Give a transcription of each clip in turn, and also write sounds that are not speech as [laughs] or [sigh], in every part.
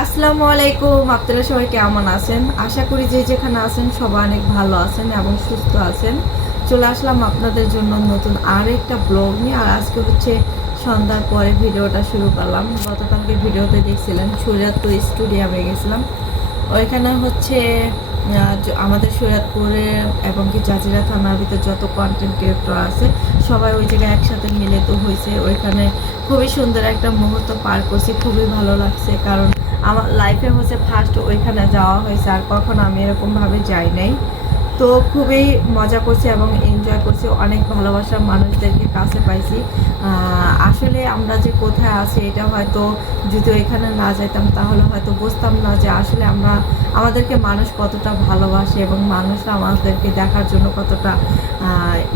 আসসালামু আলাইকুম, আপনারা সবাই কেমন আছেন? আশা করি যে যেখানে আছেন সবাই অনেক ভালো আছেন এবং সুস্থ আছেন। চলে আসলাম আপনাদের জন্য নতুন আর একটা ব্লগ নিয়ে, আর আজকে হচ্ছে সন্ধ্যার পরে ভিডিওটা শুরু করলাম। গতকালকে ভিডিওতে দেখছিলেন সুরাতপুর স্টুডিয়ামে গেছিলাম। ওইখানে হচ্ছে আমাদের সুরাতপুরে এবং কি জাজিরা থানার ভিতরে যত কন্টেন্ট ক্রিয়েটর আছে, সবাই ওই জায়গায় একসাথে মিলিত হয়েছে। ওইখানে খুবই সুন্দর একটা মুহূর্ত পার করছি, খুবই ভালো লাগছে। কারণ আমার লাইফে হচ্ছে ফার্স্ট ওইখানে যাওয়া হয়েছে আর কখনো আমি এরকমভাবে যাই নাই তো খুবই মজা করছি এবং এনজয় করছি, অনেক ভালোবাসার মানুষদেরকে কাছে পাইছি। আসলে আমরা যে কোথায় আছি এটা হয়তো যদি এখানে না যেতাম তাহলে হয়তো বুঝতাম না যে আসলে আমরা, আমাদেরকে মানুষ কতটা ভালোবাসে এবং মানুষরা আমাদেরকে দেখার জন্য কতটা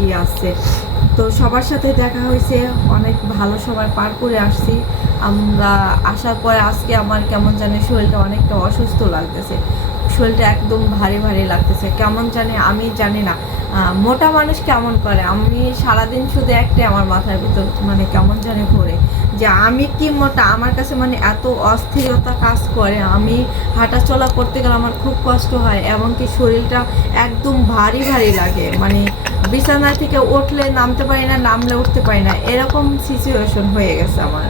ই আসছে তো সবার সাথে দেখা হয়েছে, অনেক ভালো সময় পার করে আসছি। আমরা আসার পরে আজকে আমার কেমন জানি শরীরটা অনেকটা অসুস্থ লাগতেছে। শরীরটা একদম ভারী ভারী লাগতেছে। কেমন জানি আমি জানি না। মোটা মানুষ কেমন করে? আমি সারাদিন শুধু একটাই আমার মাথার ভিতর মানে কেমন জানি ঘোরে। যে আমি কি মোটা? আমার কাছে মানে এত অস্থিরতা কাজ করে। আমি হাঁটা চলা করতে গেলে আমার খুব কষ্ট হয় এবং কি শরীরটা একদম ভারী ভারী লাগে। মানে বিছানা থেকে উঠলে নামতে পারি না, নামলে উঠতে পারি না। এরকম সিচুয়েশন হয়ে গেছে আমার।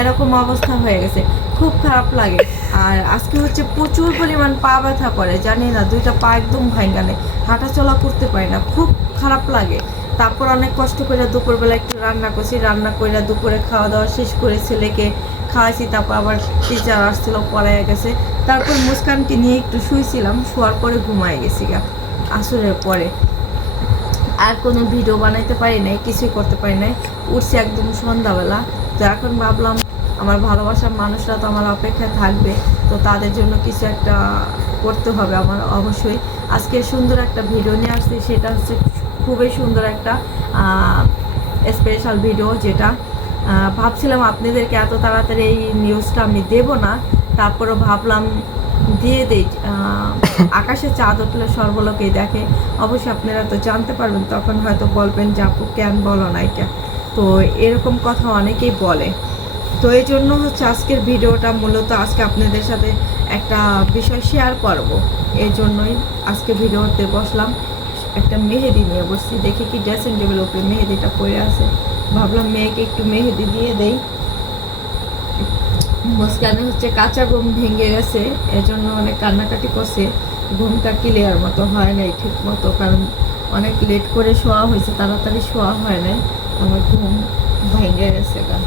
এরকম অবস্থা হয়ে গেছে। খুব খারাপ লাগে। আর আজকে হচ্ছে প্রচুর পরিমাণ পা ব্যথা করে, জানি না, দুইটা পা একদম ভাঙ্গানে হাঁটা চলা করতে পারি না, খুব খারাপ লাগে। তারপর অনেক কষ্ট করে দুপুরবেলা একটু রান্না করছি, রান্না করে দুপুরে খাওয়া দাওয়া শেষ করে ছেলেকে খাওয়াইছি, তারপর আবার টিচার আসছিল পড়ায় গেছে। তারপর মুস্কানকে নিয়ে একটু শুয়েছিলাম শোয়ার পরে ঘুমায় গেছি গা, আসরের পরে। আর কোনো ভিডিও বানাইতে পারি নাই, কিছুই করতে পারি নাই। উঠছি একদম সন্ধ্যাবেলা, তো এখন ভাবলাম আমার ভালোবাসার মানুষরা তো আমার অপেক্ষায় থাকবে, তো তাদের জন্য কিছু একটা করতে হবে আমার অবশ্যই। আজকে সুন্দর একটা ভিডিও নিয়ে আসছি, সেটা হচ্ছে খুবই সুন্দর একটা স্পেশাল ভিডিও যেটা। ভাবছিলাম আপনাদেরকে এত তাড়াতাড়ি এই নিউজটা আমি দেব না তারপরে ভাবলাম দিয়ে দেই আকাশে চাঁদ উঠলে সর্বলোকে দেখে। অবশ্যই আপনারা তো জানতে পারবেন, তখন হয়তো বলবেন যে কেন বলো না এটা? তো এরকম কথা অনেকেই বলে। তো এই জন্য হচ্ছে আজকের ভিডিওটা মূলত আজকে আপনাদের সাথে একটা বিষয় শেয়ার করব। এই জন্যই আজকে ভিডিওতে বসলাম, একটা মেহেদি নিয়ে বসছি। দেখি কি ড্রেসিং টেবিল উপরে মেহেদিটা পড়ে আছে। ভাবলাম মেয়েকে একটু মেহেদি দিয়ে দেই। মুস্কানে হচ্ছে কাঁচা ঘুম ভেঙে গেছে এজন্য অনেক কান্নাকাটি করছে। ঘুমটা ক্লিয়ার মতো হয় নাই ঠিক মতো কারণ অনেক লেট করে শোয়া হয়েছে, তাড়াতাড়ি শোয়া হয় নাই। আমার ঘুম ভেঙে গেছে গা।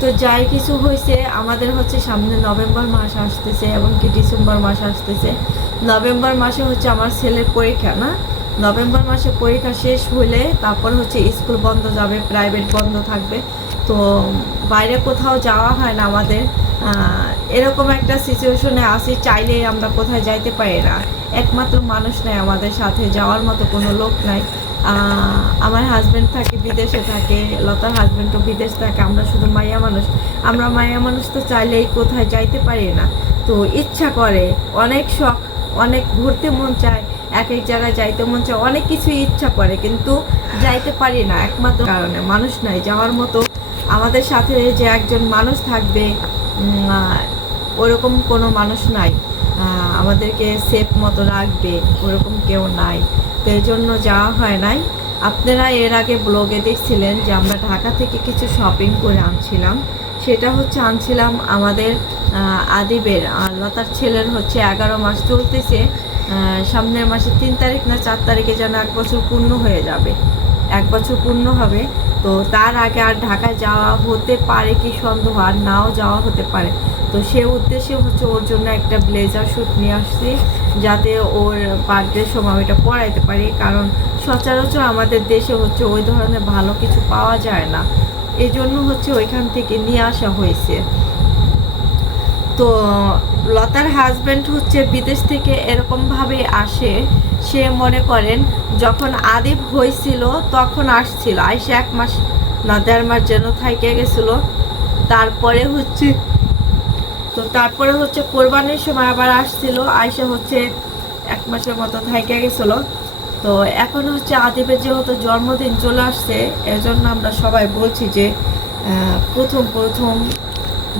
তো যাই কিছু হয়েছে, আমাদের হচ্ছে সামনে নভেম্বর মাস আসতেছে এবং কি ডিসেম্বর মাস আসতেছে। নভেম্বর মাসে হচ্ছে আমার ছেলের পরীক্ষা, না? নভেম্বর মাসে পরীক্ষা শেষ হলে তারপর হচ্ছে স্কুল বন্ধ যাবে, প্রাইভেট বন্ধ থাকবে। তো বাইরে কোথাও যাওয়া হয় না আমাদের। এরকম একটা সিচুয়েশনে আসি চাইলে আমরা কোথায় যাইতে পারি না। একমাত্র মানুষ নাই আমাদের সাথে, যাওয়ার মতো কোনো লোক নাই। আমার হাজব্যান্ড থাকে, বিদেশে থাকে, লতার হাজবেন্ডও বিদেশ থাকে, আমরা শুধু মাইয়া মানুষ। আমরা মাইয়া মানুষ তো চাইলেই কোথায় যাইতে পারি না। তো ইচ্ছা করে, অনেক শখ, অনেক ঘুরতে মন চায়, এক এক জায়গায় যাইতে মন চায়, অনেক কিছু ইচ্ছা করে, কিন্তু যাইতে পারি না, একমাত্র কারণে মানুষ নাই, যাওয়ার মতো আমাদের সাথে যে একজন মানুষ থাকবে ওরকম কোনো মানুষ নাই। আমাদেরকে সেফ মতো রাখবে, ওরকম কেউ নাই। তো এই জন্য যাওয়া হয় নাই। আপনারা এর আগে ব্লগে দেখছিলেন যে আমরা ঢাকা থেকে কিছু শপিং করে আনছিলাম। সেটা হচ্ছে আনছিলাম আমাদের আদিবের লতার ছেলের হচ্ছে এগারো মাস চলতেছে। সামনের মাসে তিন তারিখ না চার তারিখে যেন এক বছর পূর্ণ হয়ে যাবে। এক বছর পূর্ণ হবে। তো তার আগে আর ঢাকায় যাওয়া হতে পারে কি সন্দেহ? আর নাও যাওয়া হতে পারে। তো সে উদ্দেশ্যে হচ্ছে ওর জন্য একটা ব্লেজার শ্যুট নিয়ে আসছি, যাতে ওর বার্থডের সময় ওইটা পরাইতে পারি। কারণ সচরাচর আমাদের দেশে হচ্ছে ওই ধরনের ভালো কিছু পাওয়া যায় না। এই জন্য হচ্ছে ওইখান থেকে নিয়ে আসা হয়েছে। তো লতার হাজব্যান্ড হচ্ছে বিদেশ থেকে এরকমভাবে আসে। সে মনে করেন, যখন আদিব হয়েছিল, তখন আসছিল। আইসে এক মাস না, দেড় মাস যেন থাইকে গেছিল। তারপরে হচ্ছে তো তারপরে হচ্ছে কোরবানির সময় আবার আসছিল, আইসা হচ্ছে এক মাসের মতো থাইকে গেছিল। তো এখন হচ্ছে আদিবের যেহেতু জন্মদিন চলে আসছে, এজন্য আমরা সবাই বলছি যে প্রথম প্রথম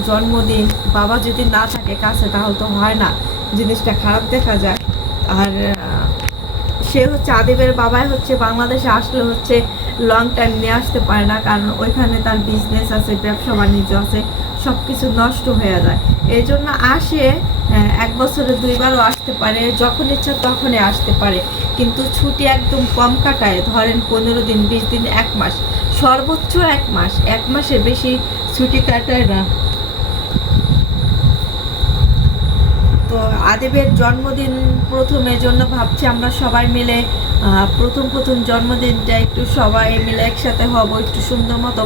জন্মদিন বাবা যদি না থাকে কাছে, তাহলে তো হয় না, জিনিসটা খারাপ দেখা যায়। আর সে হচ্ছে আদিবের বাবাই হচ্ছে বাংলাদেশে আসলে হচ্ছে লং টাইম নিয়ে আসতে পারে না, কারণ ওইখানে তার বিজনেস আছে, ব্যবসা বাণিজ্য আছে সব কিছু নষ্ট হয়ে যায়। এই জন্য আসে এক বছরে দুইবারও আসতে পারে, যখন ইচ্ছা তখনই আসতে পারে। কিন্তু ছুটি একদম কম কাটায়, ধরেন পনেরো দিন, বিশ দিন, এক মাস। সর্বোচ্চ এক মাস, এক মাসের বেশি ছুটি কাটায় না। তো আদেবের জন্মদিন প্রথমের জন্য ভাবছি আমরা সবাই মিলে প্রথম প্রথম জন্মদিনটা একটু সবাই মিলে একসাথে হব, একটু সুন্দর মতো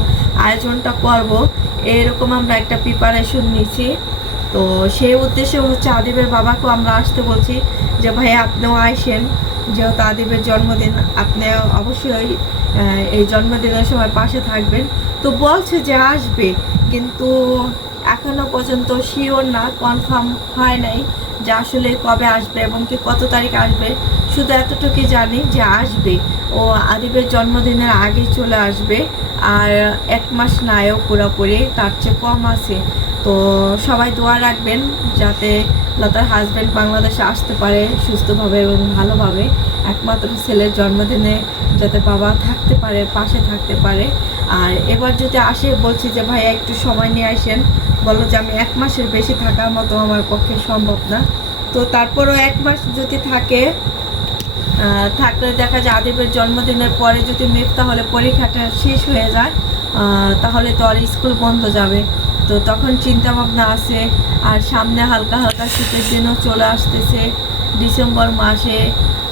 আয়োজনটা করব। এরকম আমরা একটা প্রিপারেশন নিয়েছি তো সেই উদ্দেশ্যে হচ্ছে আদিবের বাবাকেও আমরা আসতে বলছি যে, ভাই, আপনিও আইসেন যেহেতু আদিবের জন্মদিন, আপনি অবশ্যই এই জন্মদিনের সময় পাশে থাকবেন। তো বলছে যে, আসবে। কিন্তু এখনও পর্যন্ত শিওর না কনফার্ম হয় নাই যে আসলে কবে আসবে এবং কি কত তারিখ আসবে। শুধু এতটুকুই জানি যে আসবে। ও আদিবের জন্মদিনের আগে চলে আসবে। আর এক মাস নায়ও পুরোপুরি, তার চেয়ে কম আছে। তো সবাই দোয়া রাখবেন যাতে লতার হাজব্যান্ড বাংলাদেশে আসতে পারে সুস্থভাবে এবং ভালোভাবে। একমাত্র ছেলের জন্মদিনে যাতে বাবা থাকতে পারে, পাশে থাকতে পারে। আর এবার যদি আসে, বলছি যে, ভাইয়া, একটু সময় নিয়ে আসেন। বলো যে, আমি এক মাসের বেশি থাকার মতো আমার পক্ষে সম্ভব না। তো তারপরও এক মাস যদি থাকে থাকলে দেখা যায় আদিবের জন্মদিনের পরে যদি মেঘ তাহলে পরীক্ষাটা শেষ হয়ে যায় তাহলে তো আর স্কুল বন্ধ যাবে। তো তখন চিন্তা ভাবনা আছে, আর সামনে হালকা হালকা শীতের দিনও চলে আসতেছে। ডিসেম্বর মাসে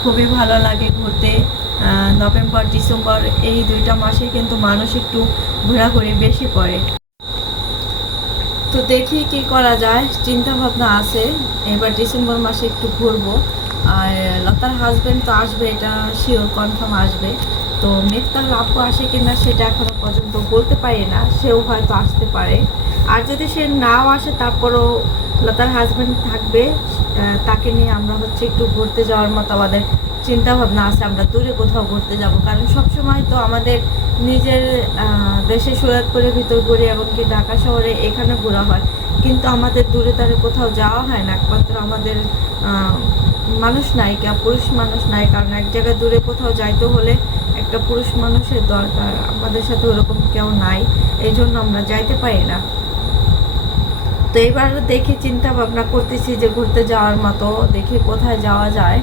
খুবই ভালো লাগে ঘুরতে। নভেম্বর, ডিসেম্বর এই দুইটা মাসে কিন্তু মানুষ একটু ঘোরাঘুরি বেশি করে। তো দেখি কি করা যায় চিন্তা ভাবনা আছে। এবার ডিসেম্বর মাসে একটু ঘুরবো। আর লতার হাজবেন্ড তো আসবে, এটা শিওর কনফার্ম আসবে। তো মেঘতার আপু আসে কিনা সেটা এখনও পর্যন্ত বলতে পারি না, সেও হয়তো আসতে পারে। আর যদি সে নাও আসে, তারপরও লতার হাজবেন্ড থাকবে তাকে নিয়ে আমরা হচ্ছে একটু ঘুরতে যাওয়ার মতো আমাদের চিন্তা ভাবনা আছে, আমরা দূরে কোথাও ঘুরতে যাব। কারণ সবসময় তো আমাদের নিজের দেশে সুরাতপুরের ভিতর ঘুরে এবং কি ঢাকা শহরে এখানে ঘোরা হয়। কিন্তু আমাদের দূরে তারে কোথাও যাওয়া হয় না, একমাত্র আমাদের মানুষ নাই কে পুরুষ মানুষ নাই, কারণ এক জায়গায় দূরে কোথাও যাইতে হলে একটা পুরুষ মানুষের দরকার, আমাদের সাথে ওরকম কেউ নাই এই জন্য আমরা যাইতে পারি না। তো এবার দেখি চিন্তা ভাবনা করতেছি যে ঘুরতে যাওয়ার মতো, দেখি কোথায় যাওয়া যায়।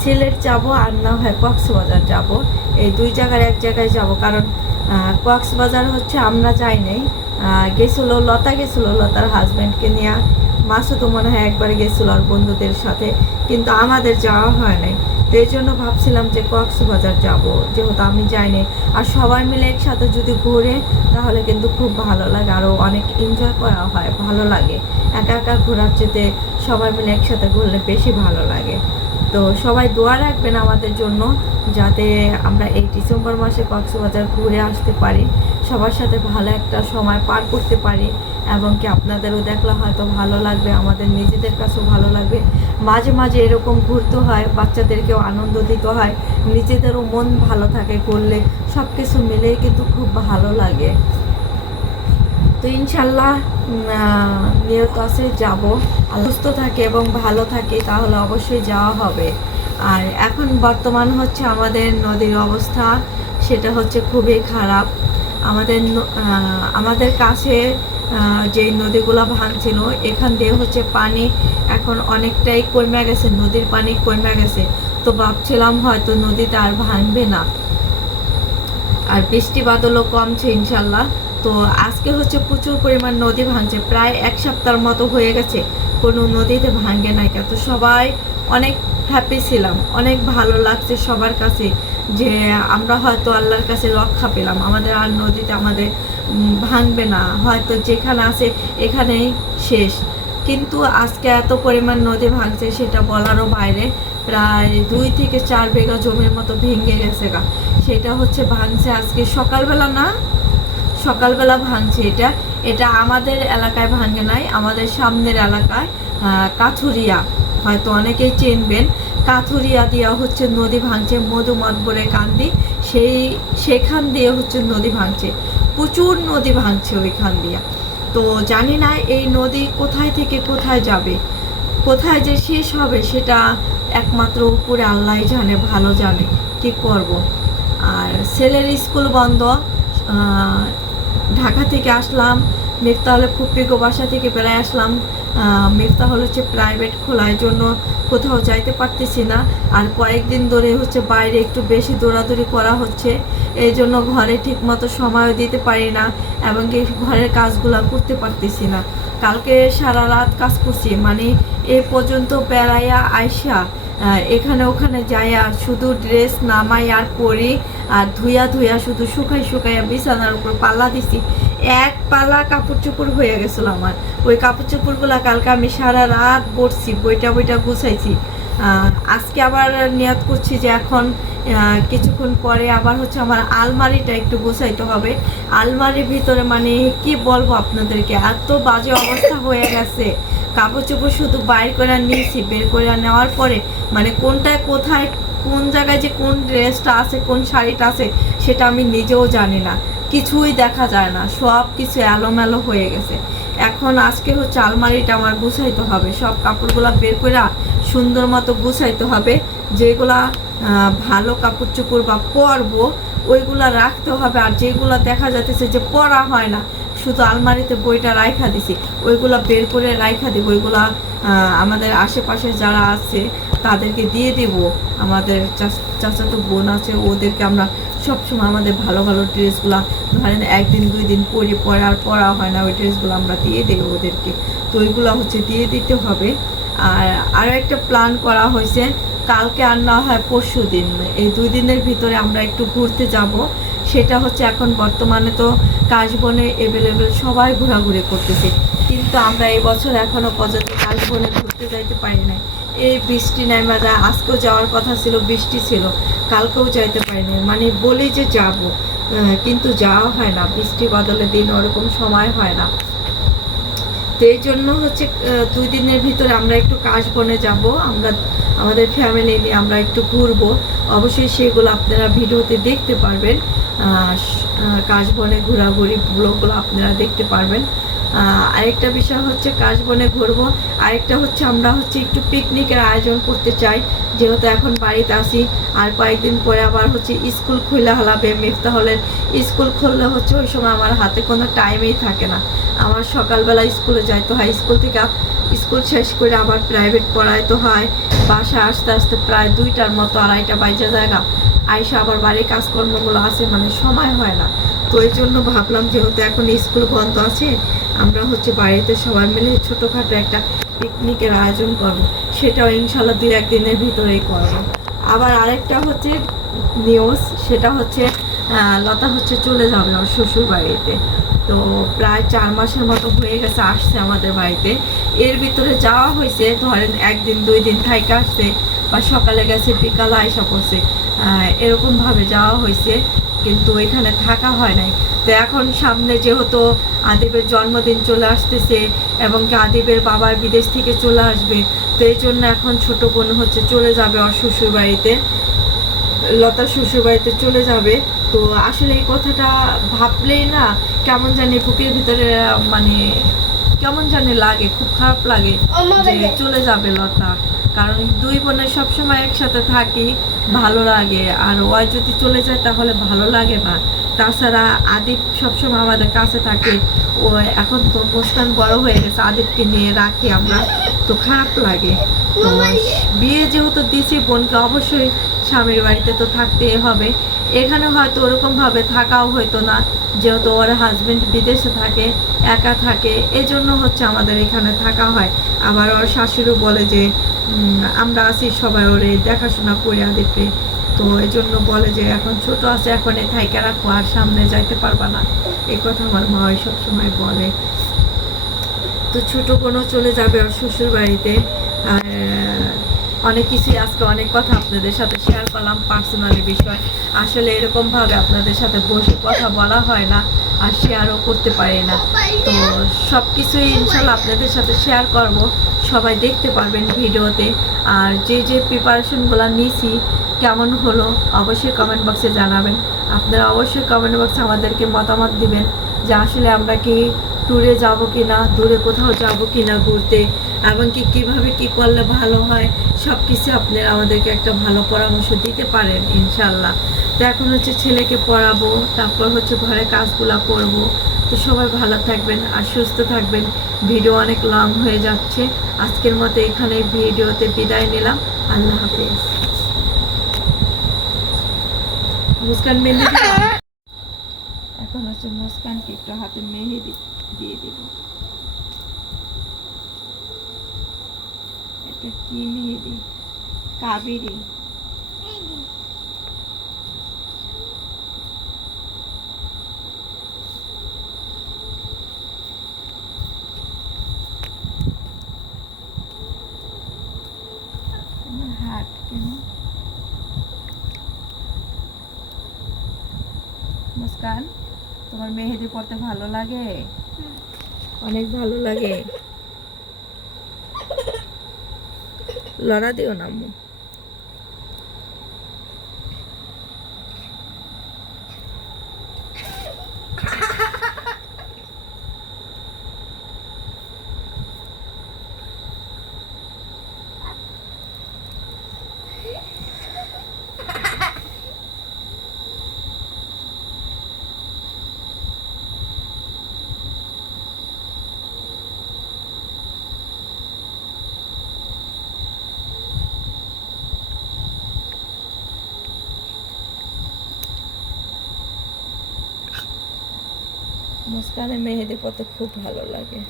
সিলেট যাব আর না হয় কক্সবাজার যাব। এই দুই জায়গার এক জায়গায় যাব, কারণ কক্সবাজার হচ্ছে আমরা যাই নাই গেছিল, লতা গেছিল, লতার হাজব্যান্ডকে নিয়ে। মাসও তো মনে হয় একবার গেছিল আর বন্ধুদের সাথে, কিন্তু আমাদের যাওয়া হয় নাই। তো এই জন্য ভাবছিলাম যে কক্সবাজার যাব, যেহেতু আমি যাইনি আর সবাই মিলে একসাথে যদি ঘুরে, তাহলে কিন্তু খুব ভালো লাগে আরও অনেক এনজয় করা হয়, ভালো লাগে। একা একা ঘোরার চেতে সবাই মিলে একসাথে ঘুরলে বেশি ভালো লাগে। তো সবাই দোয়া রাখবেন আমাদের জন্য, যাতে আমরা এই ডিসেম্বর মাসে কক্সবাজার ঘুরে আসতে পারি। সবার সাথে ভালো একটা সময় পার করতে পারি এবং কি আপনাদেরও দেখলে হয়তো ভালো লাগবে, আমাদের নিজেদের কাছেও ভালো লাগবে। মাঝে মাঝে এরকম ঘুরতে হয়, বাচ্চাদেরকেও আনন্দ দিতে হয়, নিজেদেরও মন ভালো থাকে করলে সব কিছু মিলেই কিন্তু খুব ভালো লাগে। তো ইনশাল্লাহ নিয়ত আছে যাব। সুস্থ থাকে এবং ভালো থাকে তাহলে অবশ্যই যাওয়া হবে। আর এখন বর্তমান হচ্ছে আমাদের নদীর অবস্থা, সেটা হচ্ছে খুবই খারাপ। আমাদের আমাদের কাছে যেই নদীগুলো ভাঙছিল এখান দিয়ে হচ্ছে পানি এখন অনেকটাই কমে গেছে, নদীর পানি কমে গেছে। তো ভাবছিলাম হয়তো নদীতে আর ভাঙবে না। আর বৃষ্টি বাদলও কমছে ইনশাল্লাহ। তো আজকে হচ্ছে প্রচুর পরিমাণ নদী ভাঙছে, প্রায় এক সপ্তাহের মতো হয়ে গেছে, কোনো নদীতে ভাঙে নাই তো সবাই অনেক হ্যাপি ছিলাম, অনেক ভালো লাগছে সবার কাছে। যে আমরা হয়তো আল্লাহর কাছে রক্ষা পেলাম, আমাদের আর নদীতে আমাদের ভাঙবে না। হয়তো যেখানে আছে এখানেই শেষ। কিন্তু আজকে এত পরিমাণ নদী ভাঙছে সেটা বলারও বাইরে। প্রায় দুই থেকে চার বিঘা জমির মতো ভেঙে গেছে গা। সেটা হচ্ছে ভাঙছে আজকে সকালবেলা না? সকালবেলা ভাঙছে এটা। এটা আমাদের এলাকায় ভাঙে নাই, আমাদের সামনের এলাকায় কাথুরিয়া হয়তো অনেকেই চিনবেন। কাথুরিয়া দিয়া হচ্ছে নদী ভাঙছে মধুমতবরে কান্দি, সেই সেখান দিয়ে হচ্ছে নদী ভাঙছে। প্রচুর নদী ভাঙছে ওইখান দিয়া। তো জানি না এই নদী কোথায় থেকে কোথায় যাবে। কোথায় যে শেষ হবে সেটা একমাত্র উপরে আল্লাহ জানে, ভালো জানে কি করব। আর ছেলের স্কুল বন্ধ ঢাকা থেকে আসলাম মিফতা হলে ফুপ্পিগো বাসা থেকে বেড়ায় আসলাম। আহ, মিফতা হল হচ্ছে প্রাইভেট খোলার জন্য কোথাও যাইতে পারতেছি না। আর কয়েকদিন ধরে হচ্ছে বাইরে একটু বেশি দৌড়াদৌড়ি করা হচ্ছে। এই জন্য ঘরে ঠিক মতো সময়ও দিতে পারি না এবং কি ঘরের কাজগুলো করতে পারতেছি না। কালকে সারা রাত কাজ করছি মানে এ পর্যন্ত বেড়াইয়া আইসা এখানে ওখানে যাইয়া শুধু ড্রেস নামাই আর পরি আর ধুইয়া ধুইয়া শুধু শুকাই শুকাইয়া বিছানার উপর পাল্লা দিছি। এক পালা কাপড় চোপড় হয়ে গেছিল আমার। ওই কাপড় চোপড়গুলো কালকে আমি সারা রাত পরছি বইটা বইটা গুছাইছি। আজকে আবার নিয়াত করছি যে এখন কিছুক্ষণ পরে আবার হচ্ছে আমার আলমারিটা একটু গুছাইতে হবে। আলমারির ভিতরে মানে কি বলব আপনাদেরকে, এত বাজে অবস্থা হয়ে গেছে। কাপড় চোপড় শুধু বাইর করে নিয়েছি, বের করে নেওয়ার পরে মানে কোনটায় কোথায় কোন জায়গায় যে কোন ড্রেসটা আছে, কোন শাড়িটা আছে, সেটা আমি নিজেও জানি না। কিছুই দেখা যায় না। সব কিছু এলোমেলো হয়ে গেছে। এখন আজকে হচ্ছে আলমারিটা আমার গুছাইতে হবে। সব কাপড়গুলো বের করে সুন্দর মতো গুছাইতে হবে। যেগুলা ভালো কাপড় চোপড় বা পরবো, ওইগুলা রাখতে হবে। আর যেগুলা দেখা যাচ্ছে যে পরা হয় না শুধু আলমারিতে বইটা রাইখা দিছি, ওইগুলা বের করে রাইখা দিব, ওইগুলা আমাদের আশেপাশে যারা আছে, তাদেরকে দিয়ে দেব। আমাদের চাচ- চাচাতো বোন আছে, ওদেরকে আমরা সবসময় আমাদের ভালো ভালো ড্রেসগুলা, ধরেন একদিন, দুই দিন পরে পরে আর পরা হয় না, ওই ড্রেসগুলো আমরা দিয়ে দেবো ওদেরকে। তো ওইগুলো হচ্ছে দিয়ে দিতে হবে। আর আরও একটা প্ল্যান করা হয়েছে কালকে আর না হয় পরশু দিন। এই দুই দিনের ভিতরে আমরা একটু ঘুরতে যাব। সেটা হচ্ছে এখন বর্তমানে তো কাশবনে অ্যাভেলেবেল সবাই ঘোরাঘুরি করতেছে। কিন্তু আমরা এই বছর এখনও পর্যন্ত কাশবনে ঘুরতে যাইতে পারি নাই। এই বৃষ্টি নেমে যায় আজকেও যাওয়ার কথা ছিল, বৃষ্টি ছিল। কালকেও যাইতে পারিনি মানে বলি যে যাব। কিন্তু যাওয়া হয় না। বৃষ্টি বদলে দিন ওরকম সময় হয় না। তো এই জন্য হচ্ছে দুই দিনের ভিতরে আমরা একটু কাশবনে যাব। আমরা, আমাদের ফ্যামিলি নিয়ে আমরা একটু ঘুরবো। অবশ্যই সেগুলো আপনারা ভিডিওতে দেখতে পারবেন। কাশবনে ঘোরাঘুরি ব্লগগুলো আপনারা দেখতে পারবেন। আরেকটা বিষয় হচ্ছে কাশবনে ঘুরবো। আরেকটা হচ্ছে আমরা হচ্ছে একটু পিকনিকের আয়োজন করতে চাই। যেহেতু এখন বাড়িতে আসি আর কয়েকদিন পরে আবার হচ্ছে স্কুল খুলে হালাবে মিফতা হলের। স্কুল খুললে হচ্ছে ওই সময় আমার হাতে কোনো টাইমেই থাকে না। আমার সকালবেলা স্কুলে যাইতে হয়। স্কুল থেকে স্কুল শেষ করে আবার প্রাইভেট পড়াইতে হয়। বাসা আসতে আসতে প্রায় দুইটার মতো, আড়াইটা বাইজা জায়গা। আইসা আবার বাড়ির কাজকর্মগুলো আছে মানে সময় হয় না। তো এই জন্য ভাবলাম যেহেতু এখন স্কুল বন্ধ আছে আমরা হচ্ছে বাড়িতে সবাই মিলে ছোটোখাটো একটা পিকনিকের আয়োজন করব। সেটাও ইনশাল্লাহ দুই একদিনের ভিতরেই করব। আবার আরেকটা হচ্ছে নিউজ সেটা হচ্ছে লতা হচ্ছে চলে যাবে আমার শ্বশুর বাড়িতে। তো প্রায় চার মাসের মতো হয়ে গেছে আসছে আমাদের বাড়িতে। এর ভিতরে যাওয়া হয়েছে ধরেন একদিন দুই দিন থাইকে আসছে বা সকালে গেছে বিকালে আইসা আহ, এরকমভাবে যাওয়া হয়েছে কিন্তু এখানে থাকা হয় নাই। তো এখন সামনে যেহেতু আদিবের জন্মদিন চলে আসতেছে এবং কি আদিবের বাবার বিদেশ থেকে চলে আসবে তো এই জন্য এখন ছোট বোন হচ্ছে চলে যাবে ওর শ্বশুর বাড়িতে লতা শ্বশুর বাড়িতে চলে যাবে। তো আসলে এই কথাটা ভাবলেই না কেমন জানি বুকের ভিতরে মানে কেমন জানি লাগে খুব খারাপ লাগে যে চলে যাবে লতা। কারণ দুই বোনের সবসময় একসাথে থাকি, ভালো লাগে। আর ওই যদি চলে যায় তাহলে ভালো লাগে না। তাছাড়া আদিপ সবসময় আমাদের কাছে থাকে। ও এখন তো মুস্কান বড় হয়ে গেছে, আদিপকে নিয়ে রাখি আমরা। তো খারাপ লাগে। তো বিয়ে যেহেতু দিছি, বোনকে অবশ্যই স্বামীর বাড়িতে তো থাকতেই হবে। এখানে হয়তো ওরকম ভাবে থাকাও হয়তো না। যেহেতু ওর হাজবেন্ড বিদেশে থাকে, একা থাকে, এজন্য হচ্ছে আমাদের এখানে থাকা হয়। আবার ওর শাশুড়ি বলে যে আমরা আছি সবাই ওরে দেখাশোনা করে আদিকে তো এই জন্য বলে যে এখন ছোট আছে, এখন এ থাইকা রাখো আর সামনে যাইতে পারবা না। এই কথা আমার মা ওই সবসময় বলে। তো ছোট কোনো চলে যাবে ওর শ্বশুর বাড়িতে। আর অনেক কিছুই আজকে অনেক কথা আপনাদের সাথে শেয়ার করলাম পার্সোনালি বিষয়। আসলে এরকমভাবে আপনাদের সাথে বসে কথা বলা হয় না আর শেয়ারও করতে পারি না। তো সব কিছুই ইনশাল্লাহ আপনাদের সাথে শেয়ার করব। সবাই দেখতে পারবেন ভিডিওতে। আর যে যে প্রিপারেশনগুলো নিয়েছি কেমন হলো, অবশ্যই কমেন্ট বক্সে জানাবেন। আপনারা অবশ্যই কমেন্ট বক্সে আমাদেরকে মতামত দিবেন যে আসলে আমরা কি ট্যুরে যাব কি না দূরে কোথাও যাব কি না ঘুরতে, এবং কি কীভাবে কি করলে ভালো হয় সব কিছু আপনারা আমাদেরকে একটা ভালো পরামর্শ দিতে পারেন ইনশাল্লাহ তো এখন হচ্ছে ছেলেকে পড়াবো, তারপর হচ্ছে ঘরে কাজগুলা করব তো সবাই ভালো থাকবেন আর সুস্থ থাকবেন। ভিডিও অনেক লং হয়ে যাচ্ছে। আজকের মতো এখানে ভিডিওতে বিদায় নিলাম। আল্লাহ হাফেজ। মুস্কান মেহেদি এখন হচ্ছে মুস্কানকে একটু হাতে মেহেদি দিয়ে দিব। এটা কি মেহেদি? কাবেরি আমার হাত কেন মুস্কান তোমার মেহেদি পড়তে ভালো লাগে? অনেক ভালো লাগে। লড়া দিও না মুস্কানে মেহেদি পড়তে খুব ভালো লাগে।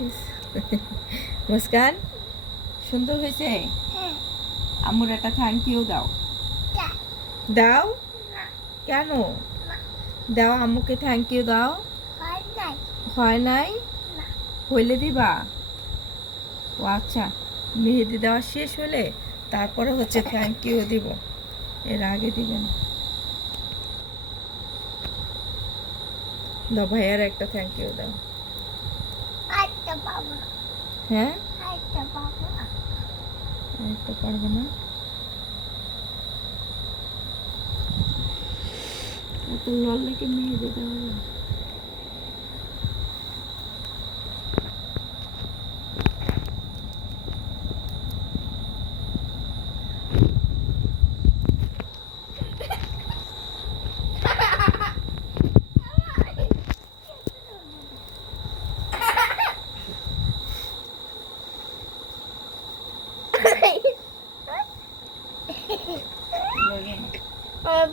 [laughs] মুস্কান? সুন্দর হয়েছে? আমুর একটা থ্যাংক ইউ দাও। দাও? কেন? দাও আম্মুকে থ্যাংক ইউ দাও। হয় নাই। হইলে দিবা? ও আচ্ছা মেহেদি দেওয়া শেষ হলে তারপরে হচ্ছে থ্যাংক ইউ দিব। এর আগে দিবেন দাও ভাইয়ার একটা থ্যাংক ইউ দাও। হ্যাঁ? একটা পারবে না এত লল্লাকে মেহেদি দেওয়া যাবে না।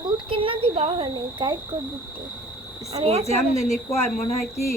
বুট কিনা দিবা ওখানে গাইড করে দিতে স্কুল যেমনি কয় মনে হয় কি